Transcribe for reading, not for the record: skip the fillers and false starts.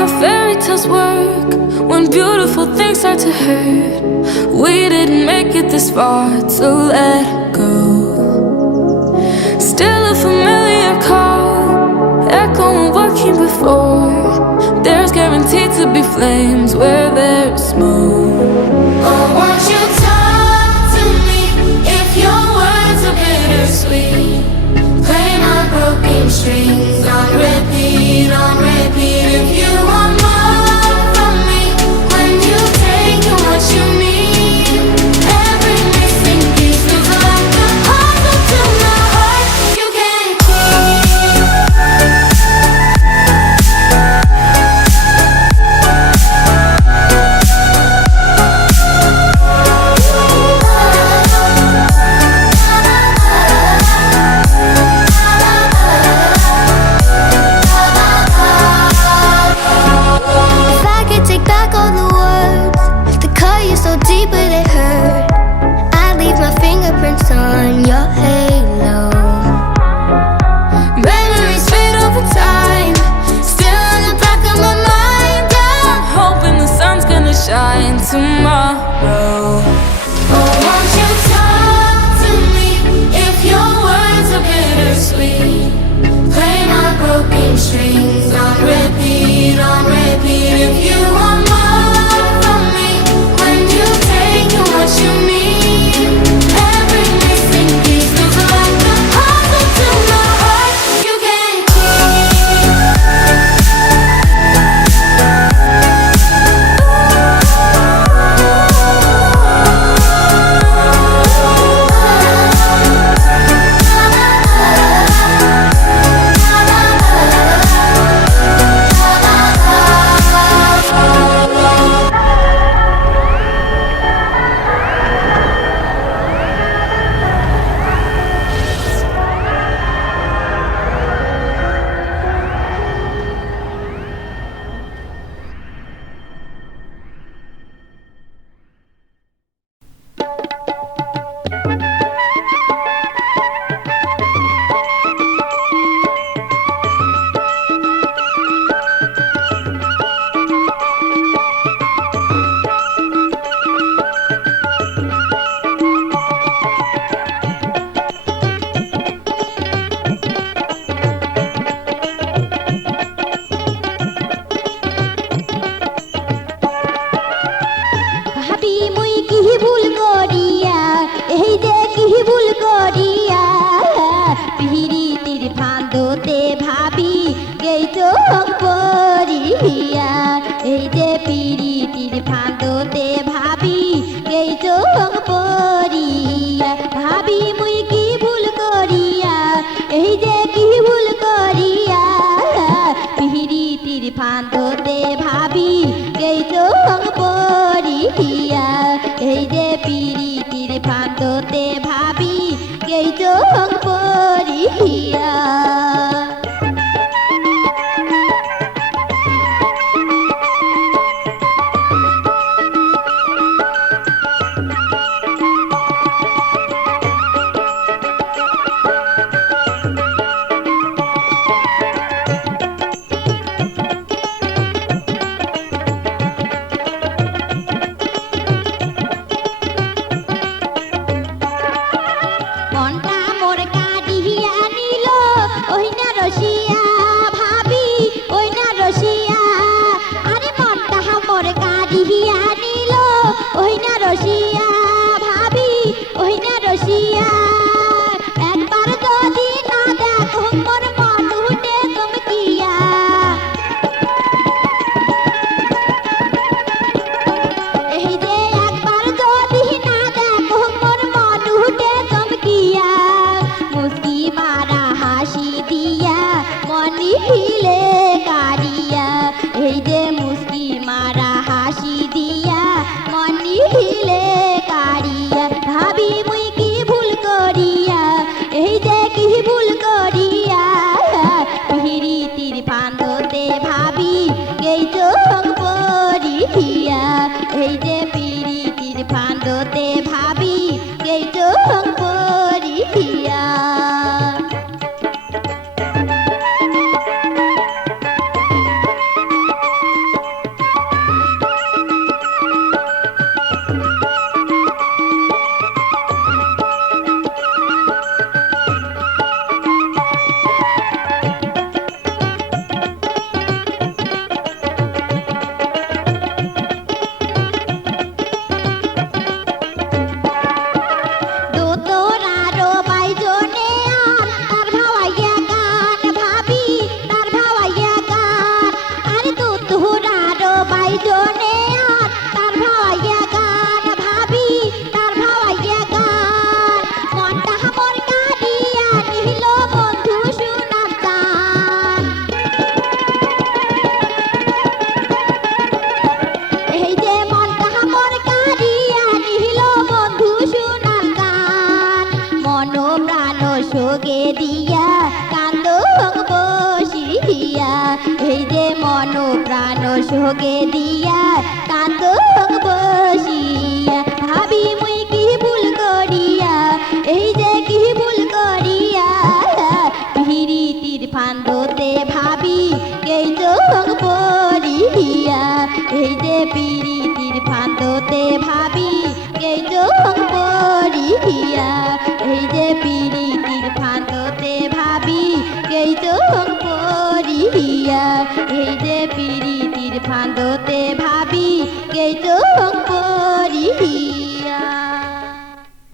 how fairy tales work when beautiful things start to hurt. We didn't make it this far to let go. Still a familiar call, echoing what came before. There's guaranteed to be flames where there's smoke. Oh, won't you talk to me if your words are bittersweet? Play my broken strings on repeat, on repeat. If you want more from me, when you take what you need, every missing piece feels like a puzzle to my heart. You can't on your halo. Memories fade over time, still in the back of my mind. I'm hoping the sun's gonna shine tomorrow. Oh, won't you talk to me if your words are bittersweet? Play my broken strings on repeat, on repeat. If you want more from me, when you take what you need, সোগে দিয়া কান্দ বসিয়া ভাবি মুই কি ভুল করিয়া এই যে কি ভুল করিয়া পিরিতির ফান্দতে ভাবি কে চোখ পড়িয়া এই যে পিরিতির ফান্দতে ভাবি কে চোখ পড়িয়া এই যে পিরিতির ফান্দতে ভাবি কে চোখ পড়িয়া এই যে পিরিতির ফান্দতে ভাবি কে চোখ পড়িয়া